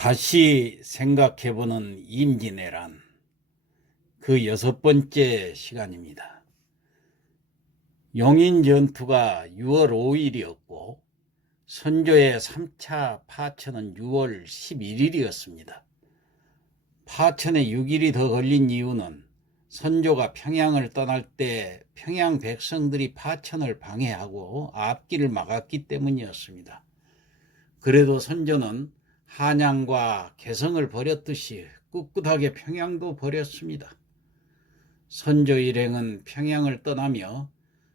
다시 생각해보는 임진왜란 그 6번째 시간입니다. 용인 전투가 6월 5일이었고 선조의 3차 파천은 6월 11일이었습니다. 파천에 6일이 더 걸린 이유는 선조가 평양을 떠날 때 평양 백성들이 파천을 방해하고 앞길을 막았기 때문이었습니다. 그래도 선조는 한양과 개성을 버렸듯이 꿋꿋하게 평양도 버렸습니다. 선조 일행은 평양을 떠나며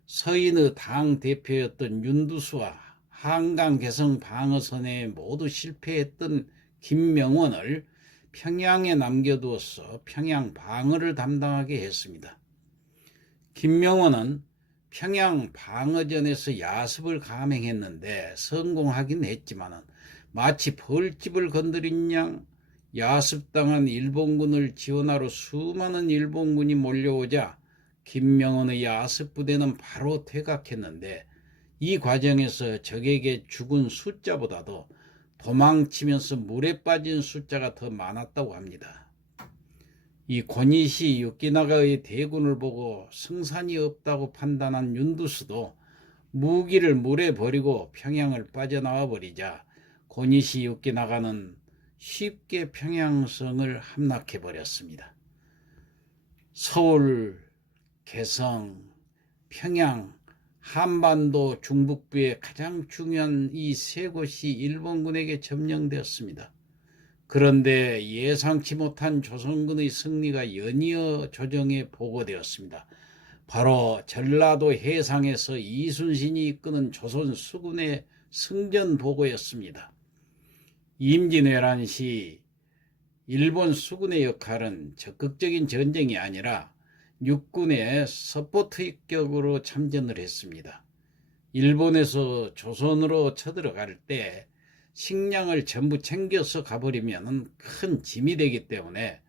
서인의 당 대표였던 윤두수와 한강 개성 방어선에 모두 실패했던 김명원을 평양에 남겨두어서 평양 방어를 담당하게 했습니다. 김명원은 평양 방어전에서 야습을 감행했는데 성공하긴 했지만 마치 벌집을 건드린 양 야습당한 일본군을 지원하러 수많은 일본군이 몰려오자 김명원의 야습부대는 바로 퇴각했는데 이 과정에서 적에게 죽은 숫자보다도 도망치면서 물에 빠진 숫자가 더 많았다고 합니다. 이 고니시 유키나가의 대군을 보고 승산이 없다고 판단한 윤두수도 무기를 물에 버리고 평양을 빠져나와 버리자 고니시 유키나가는 쉽게 평양성을 함락해버렸습니다. 서울, 개성, 평양, 한반도 중북부의 가장 중요한 이 세 곳이 일본군에게 점령되었습니다. 그런데 예상치 못한 조선군의 승리가 연이어 조정에 보고되었습니다. 바로 전라도 해상에서 이순신이 이끄는 조선 수군의 승전 보고였습니다. 임진왜란 시 일본 수군의 역할은 적극적인 전쟁이 아니라 육군의 서포트 격으로 참전을 했습니다. 일본에서 조선으로 쳐들어갈 때 식량을 전부 챙겨서 가버리면 큰 짐이 되기 때문에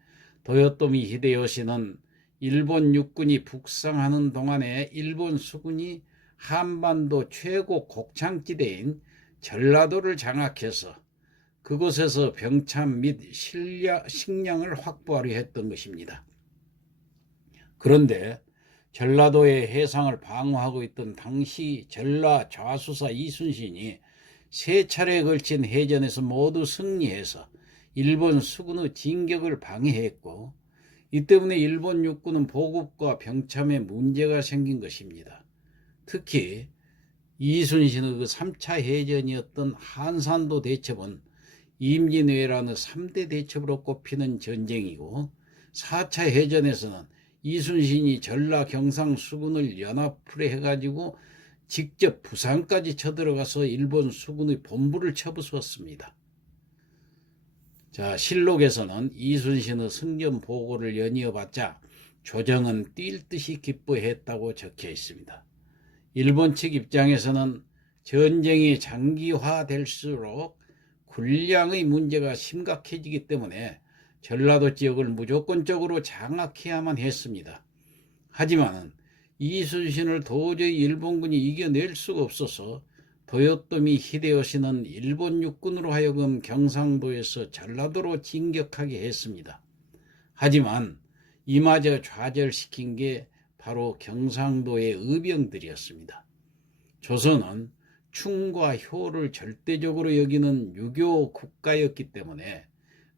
도요토미 히데요시는 일본 육군이 북상하는 동안에 일본 수군이 한반도 최고 곡창지대인 전라도를 장악해서 그곳에서 병참 및 식량을 확보하려 했던 것입니다. 그런데 전라도의 해상을 방어하고 있던 당시 전라 좌수사 이순신이 세 차례에 걸친 해전에서 모두 승리해서 일본 수군의 진격을 방해했고 이 때문에 일본 육군은 보급과 병참에 문제가 생긴 것입니다. 특히 이순신의 그 3차 해전이었던 한산도 대첩은 임진왜란의 3대 대첩으로 꼽히는 전쟁이고 4차 해전에서는 이순신이 전라 경상 수군을 연합을 해가지고 직접 부산까지 쳐들어가서 일본 수군의 본부를 쳐부수었습니다. 자, 실록에서는 이순신의 승전 보고를 연이어 받자 조정은 뛸 듯이 기뻐했다고 적혀 있습니다. 일본 측 입장에서는 전쟁이 장기화될수록 군량의 문제가 심각해지기 때문에 전라도 지역을 무조건적으로 장악해야만 했습니다. 하지만 이순신을 도저히 일본군이 이겨낼 수가 없어서 도요토미 히데요시는 일본 육군으로 하여금 경상도에서 전라도로 진격하게 했습니다. 하지만 이마저 좌절시킨 게 바로 경상도의 의병들이었습니다. 조선은 충과 효를 절대적으로 여기는 유교 국가였기 때문에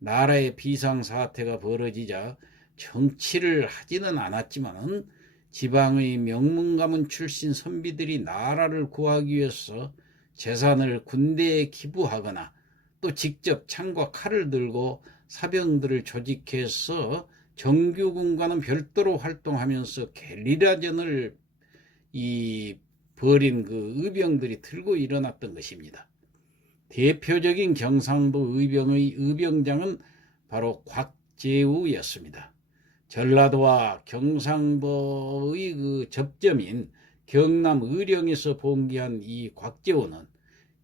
나라의 비상사태가 벌어지자 정치를 하지는 않았지만 지방의 명문가문 출신 선비들이 나라를 구하기 위해서 재산을 군대에 기부하거나 또 직접 창과 칼을 들고 사병들을 조직해서 정규군과는 별도로 활동하면서 게리라전을 벌인 그 의병들이 들고 일어났던 것입니다. 대표적인 경상도 의병의 의병장은 바로 곽재우였습니다. 전라도와 경상도의 그 접점인 경남 의령에서 봉기한 이 곽재우는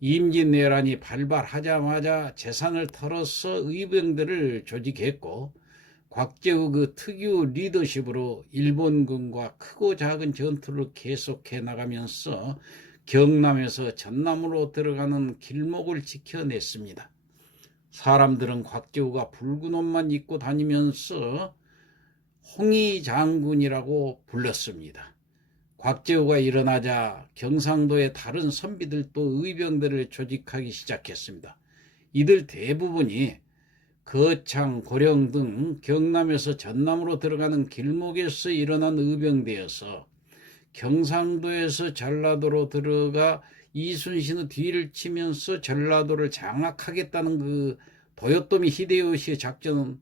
임진왜란이 발발하자마자 재산을 털어서 의병들을 조직했고 곽재우 그 특유 리더십으로 일본군과 크고 작은 전투를 계속해 나가면서 경남에서 전남으로 들어가는 길목을 지켜냈습니다. 사람들은 곽재우가 붉은 옷만 입고 다니면서 홍위 장군이라고 불렀습니다. 곽재우가 일어나자 경상도의 다른 선비들도 의병들을 조직하기 시작했습니다. 이들 대부분이 거창, 고령 등 경남에서 전남으로 들어가는 길목에서 일어난 의병대여서 경상도에서 전라도로 들어가 이순신의 뒤를 치면서 전라도를 장악하겠다는 그 도요토미 히데요시의 작전은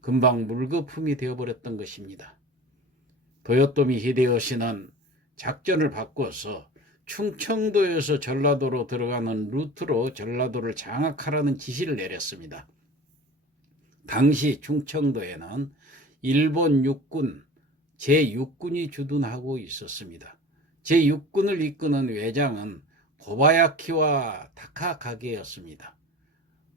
금방 물거품이 되어버렸던 것입니다. 도요토미 히데요시는 작전을 바꿔서 충청도에서 전라도로 들어가는 루트로 전라도를 장악하라는 지시를 내렸습니다. 당시 충청도에는 일본 육군 제6군이 주둔하고 있었습니다. 제6군을 이끄는 외장은 고바야키와 타카가게였습니다.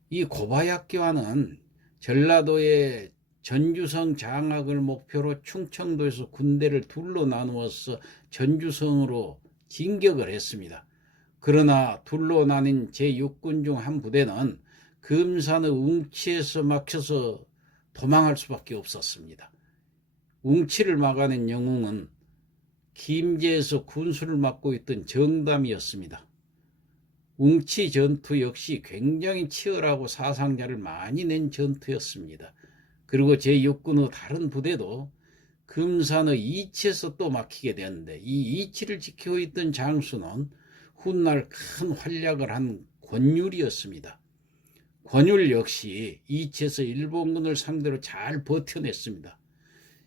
이 고바야키와는 전라도의 전주성 장악을 목표로 충청도에서 군대를 둘로 나누어서 전주성으로 진격을 했습니다. 그러나 둘로 나뉜 제6군 중 한 부대는 금산의 웅치에서 막혀서 도망할 수밖에 없었습니다. 웅치를 막아낸 영웅은 김제에서 군수를 맡고 있던 정담이었습니다. 웅치 전투 역시 굉장히 치열하고 사상자를 많이 낸 전투였습니다. 그리고 제6군의 다른 부대도 금산의 이치에서 또 막히게 되었는데, 이 이치를 지키고 있던 장수는 훗날 큰 활약을 한 권율이었습니다. 권율 역시 이치에서 일본군을 상대로 잘 버텨냈습니다.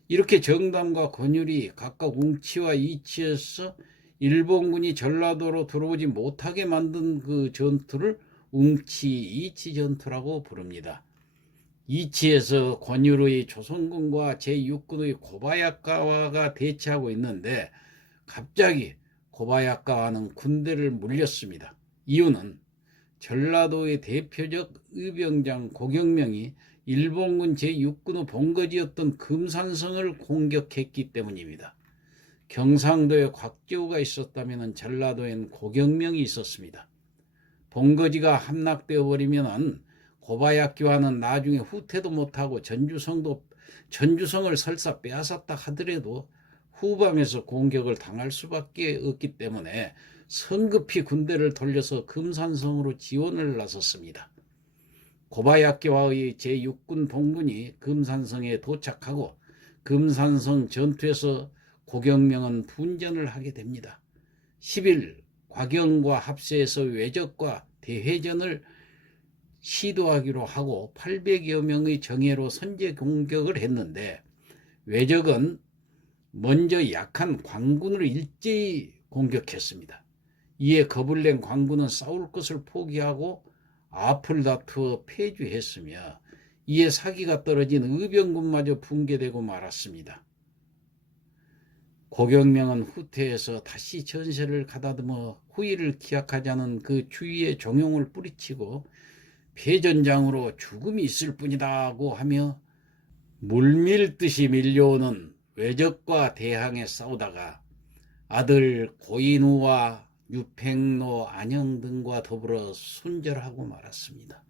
이렇게 정담과 권율이 각각 웅치와 이치에서 일본군이 전라도로 들어오지 못하게 만든 그 전투를 웅치, 이치 전투라고 부릅니다. 이치에서 권율의 조선군과 제6군의 고바야카와가 대치하고 있는데 갑자기 고바야카와는 군대를 물렸습니다. 이유는 전라도의 대표적 의병장 고경명이 일본군 제6군의 본거지였던 금산성을 공격했기 때문입니다. 경상도에 곽재우가 있었다면 전라도엔 고경명이 있었습니다. 본거지가 함락되어 버리면 고바야키와는 나중에 후퇴도 못하고 전주성을 설사 빼앗았다 하더라도 후방에서 공격을 당할 수밖에 없기 때문에 성급히 군대를 돌려서 금산성으로 지원을 나섰습니다. 고바야키와의 제6군 동군이 금산성에 도착하고 금산성 전투에서 고경명은 분전을 하게 됩니다. 10일 곽영과 합세해서 외적과 대회전을 시도하기로 하고 800여 명의 정예로 선제 공격을 했는데 외적은 먼저 약한 광군을 일제히 공격했습니다. 이에 겁을 낸 광군은 싸울 것을 포기하고 앞을 다투어 패주했으며 이에 사기가 떨어진 의병군마저 붕괴되고 말았습니다. 고경명은 후퇴해서 다시 전세를 가다듬어 후위를 기약하자는 그 주위에 종용을 뿌리치고 패전장으로 죽음이 있을 뿐이다고 하며 물밀듯이 밀려오는 외적과 대항해 싸우다가 아들 고인우와 유팽로 안영 등과 더불어 순절하고 말았습니다.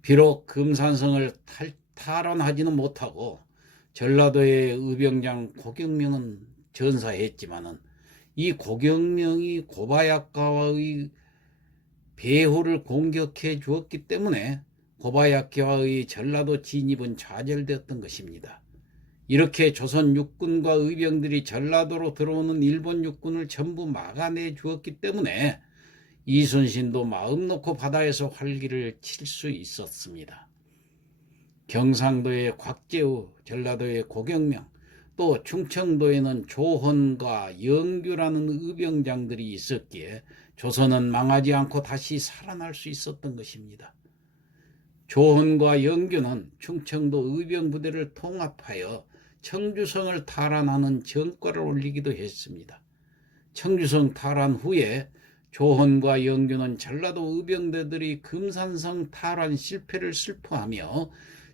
비록 금산성을 탈환하지는 못하고 전라도의 의병장 고경명은 전사했지만은 이 고경명이 고바야카와의 배후를 공격해 주었기 때문에 고바야키와의 전라도 진입은 좌절되었던 것입니다. 이렇게 조선 육군과 의병들이 전라도로 들어오는 일본 육군을 전부 막아내 주었기 때문에 이순신도 마음 놓고 바다에서 활기를 칠 수 있었습니다. 경상도의 곽재우, 전라도의 고경명, 또 충청도에는 조헌과 영규라는 의병장들이 있었기에 조선은 망하지 않고 다시 살아날 수 있었던 것입니다. 조헌과 영규는 충청도 의병부대를 통합하여 청주성을 탈환하는 전과를 올리기도 했습니다. 청주성 탈환 후에 조헌과 영규는 전라도 의병대들이 금산성 탈환 실패를 슬퍼하며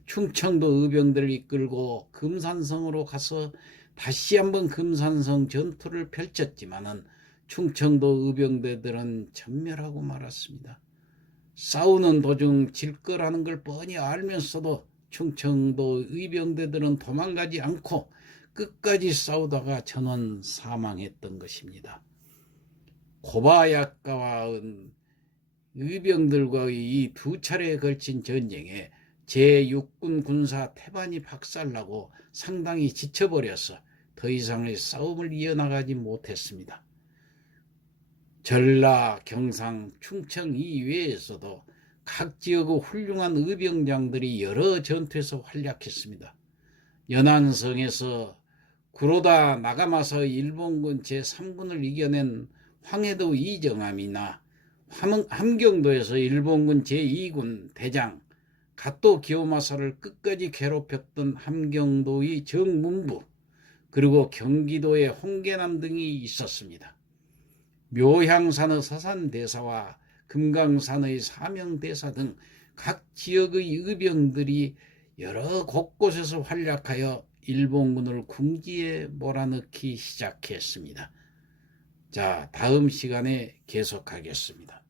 충청도 의병들을 이끌고 금산성으로 가서 다시 한번 금산성 전투를 펼쳤지만은 충청도 의병대들은 전멸하고 말았습니다. 싸우는 도중 질 거라는 걸 뻔히 알면서도 충청도 의병대들은 도망가지 않고 끝까지 싸우다가 전원 사망했던 것입니다. 고바야카와 의병들과의 이 두 차례에 걸친 전쟁에 제6군 군사 태반이 박살나고 상당히 지쳐버려서 더 이상의 싸움을 이어나가지 못했습니다. 전라, 경상, 충청 이외에서도 각 지역의 훌륭한 의병장들이 여러 전투에서 활약했습니다. 연안성에서 구로다 나가마사 일본군 제3군을 이겨낸 황해도 이정함이나 함경도에서 일본군 제2군 대장 가토 기요마사를 끝까지 괴롭혔던 함경도의 정문부, 그리고 경기도의 홍계남 등이 있었습니다. 묘향산의 서산대사와 금강산의 사명대사 등 각 지역의 의병들이 여러 곳곳에서 활약하여 일본군을 궁지에 몰아넣기 시작했습니다. 자, 다음 시간에 계속하겠습니다.